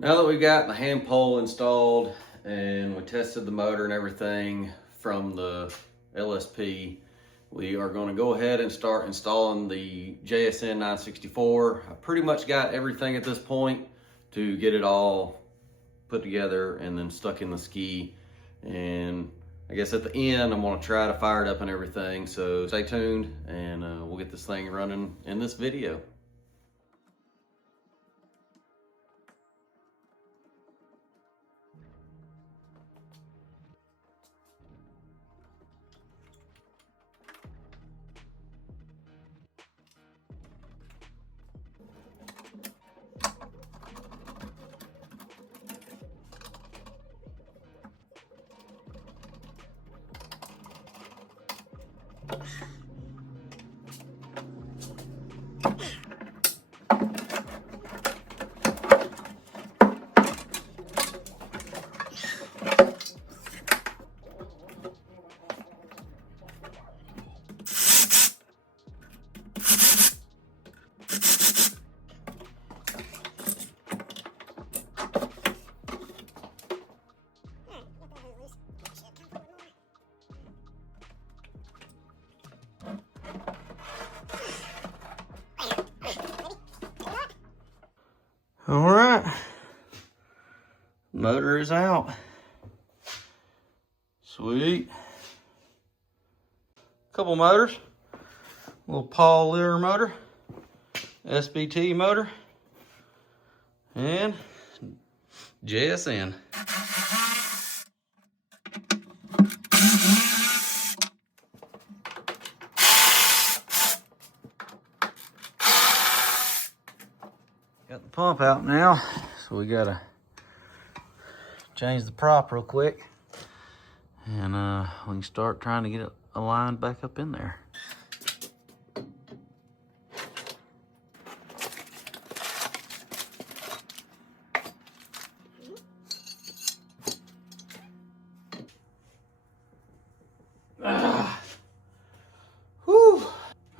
Now that we got the hand pole installed and we tested the motor and everything from the LSP, we are going to go ahead and start installing the JSN 964. I pretty much got everything at this point to get it all put together and then stuck in the ski. And I guess at the end, I'm going to try to fire it up and everything. So stay tuned and we'll get this thing running in this video. All right, motor is out. Sweet. Couple motors, little Lehr motor, SBT motor, and JSN. Got the pump out now, so we gotta change the prop real quick, and we can start trying to get it aligned back up in there.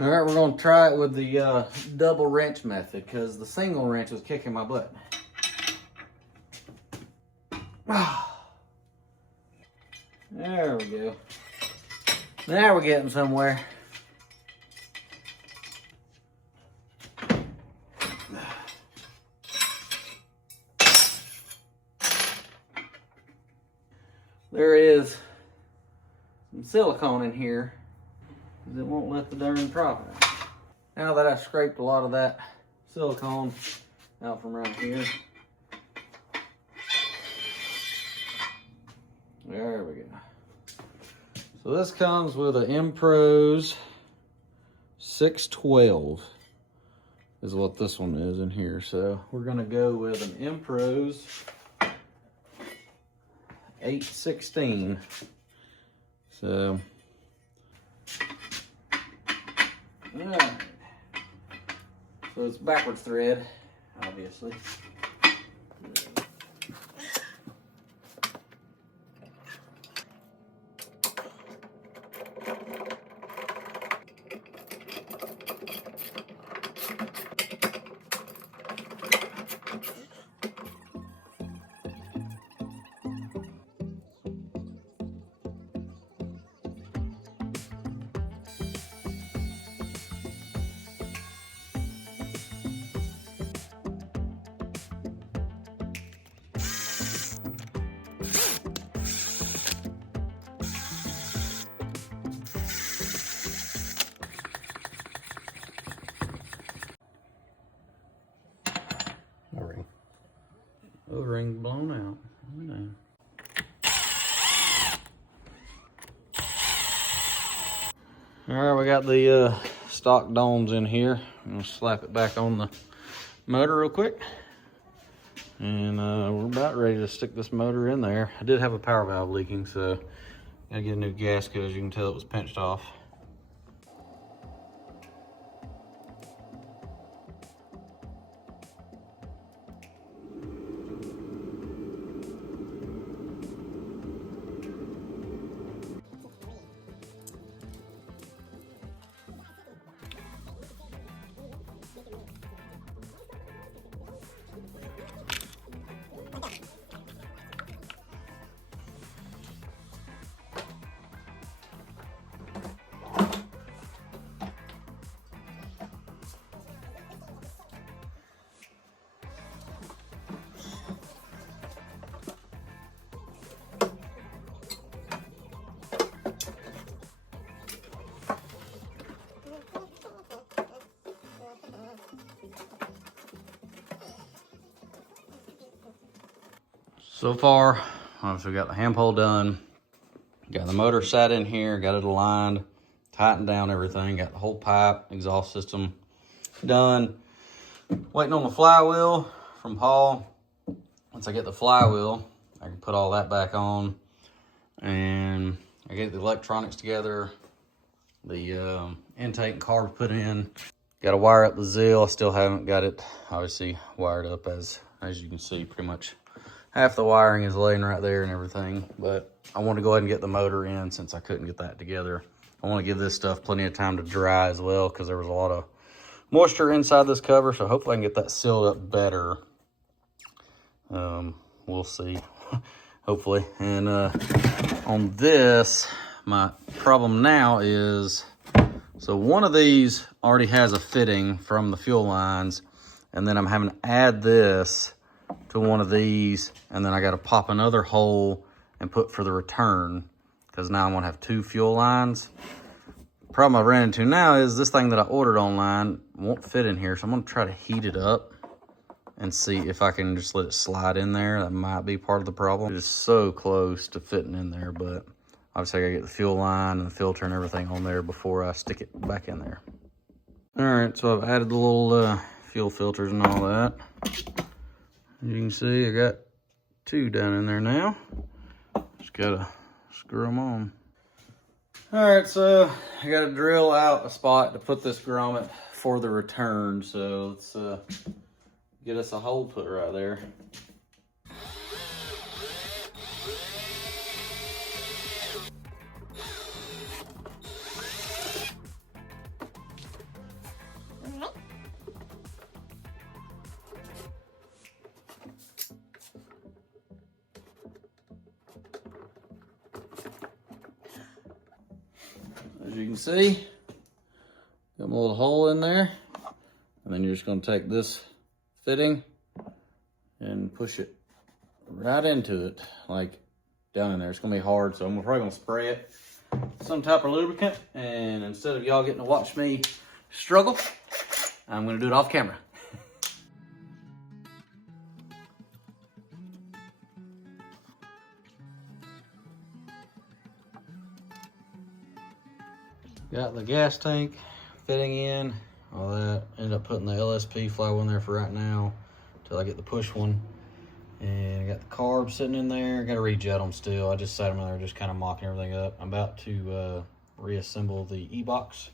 All right, we're gonna try it with the double wrench method because the single wrench was kicking my butt. There we go. Now we're getting somewhere. There is some silicone in here. It won't let the darn prop out. Now that I've scraped a lot of that silicone out from around here. There we go. So this comes with an M-Pros 612 is what this one is in here. So we're gonna go with an M-Pros 816. So alright. So it's backwards thread, obviously. O-ring blown out. All right, we got the stock domes in here. I'm gonna slap it back on the motor real quick. And we're about ready to stick this motor in there. I did have a power valve leaking, so gotta get a new gasket. As you can tell, it was pinched off. So far, obviously we got the hand pole done. Got the motor sat in here, got it aligned, tightened down everything, got the whole pipe, exhaust system done. Waiting on the flywheel from Paul. Once I get the flywheel, I can put all that back on. And I get the electronics together, the intake and carb put in. Got to wire up the Zeal. I still haven't got it, obviously, wired up as you can see. Pretty much half the wiring is laying right there and everything. But I want to go ahead and get the motor in since I couldn't get that together. I want to give this stuff plenty of time to dry as well because there was a lot of moisture inside this cover. So hopefully I can get that sealed up better. We'll see. Hopefully. And on this, my problem now is, so one of these already has a fitting from the fuel lines, and then I'm having to add this to one of these, and then I got to pop another hole and put for the return, because now I'm going to have 2 fuel lines. The problem I ran into now is this thing that I ordered online won't fit in here, so I'm going to try to heat it up and see if I can just let it slide in there. That might be part of the problem. It is so close to fitting in there, but obviously I gotta get the fuel line and the filter and everything on there before I stick it back in there. All right, so I've added the little fuel filters and all that. As you can see, I got 2 down in there now. Just gotta screw them on. All right, so I gotta drill out a spot to put this grommet for the return. So let's get us a hole put right there. As you can see, got my little hole in there, and then you're just going to take this fitting and push it right into it, like down in there. It's going to be hard, so I'm probably going to spray it some type of lubricant, and instead of y'all getting to watch me struggle, I'm going to do it off camera. Got the gas tank fitting in, all that. Ended up putting the LSP flywheel in there for right now until I get the push one. And I got the carbs sitting in there. Got to rejet them still. I just sat them in there just kind of mocking everything up. I'm about to reassemble the E-box.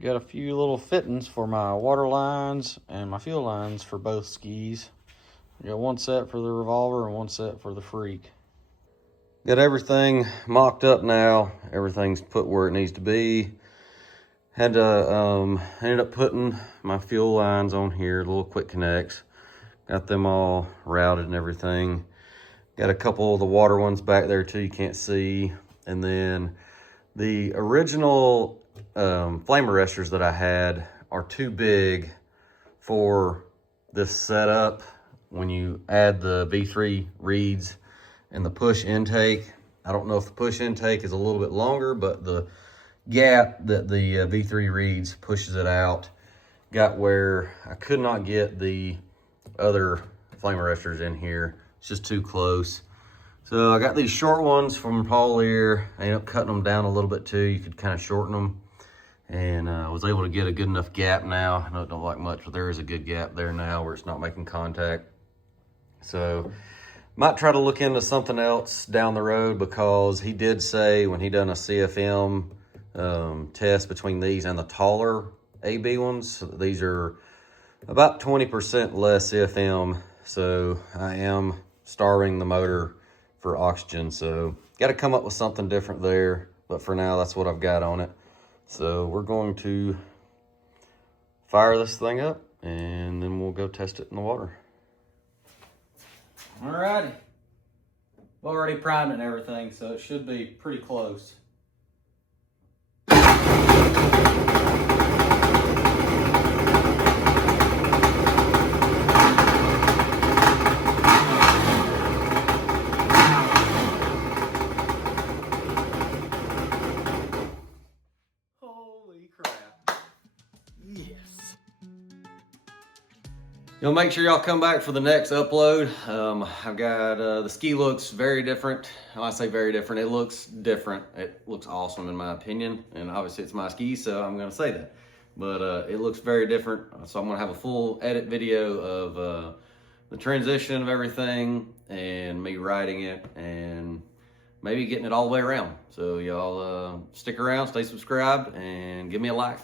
Got a few little fittings for my water lines and my fuel lines for both skis. I got one set for the Revolver and one set for the Freak. Got everything mocked up now. Everything's put where it needs to be. Had to, ended up putting my fuel lines on here, little quick connects. Got them all routed and everything. Got a couple of the water ones back there too, you can't see. And then the original flame arresters that I had are too big for this setup. When you add the V3 reeds and the push intake, I don't know if the push intake is a little bit longer, but the gap that the V3 reeds pushes it out got where I could not get the other flame arresters in here. It's just too close. So I got these short ones from Paul Lehr. I ended up cutting them down a little bit too. You could kind of shorten them. And I was able to get a good enough gap now. I know it don't like much, but there is a good gap there now where it's not making contact. So might try to look into something else down the road, because he did say when he done a CFM test between these and the taller AB ones, these are about 20% less CFM. So I am starving the motor for oxygen. So got to come up with something different there. But for now, that's what I've got on it. So we're going to fire this thing up and then we'll go test it in the water. Alrighty. I've already primed it and everything, so it should be pretty close. Holy crap. Yes. You'll make sure y'all come back for the next upload. I've got, the ski looks very different. When I say very different, it looks different. It looks awesome in my opinion. And obviously it's my ski, so I'm gonna say that. But it looks very different. So I'm gonna have a full edit video of the transition of everything and me riding it and maybe getting it all the way around. So y'all stick around, stay subscribed, and give me a like.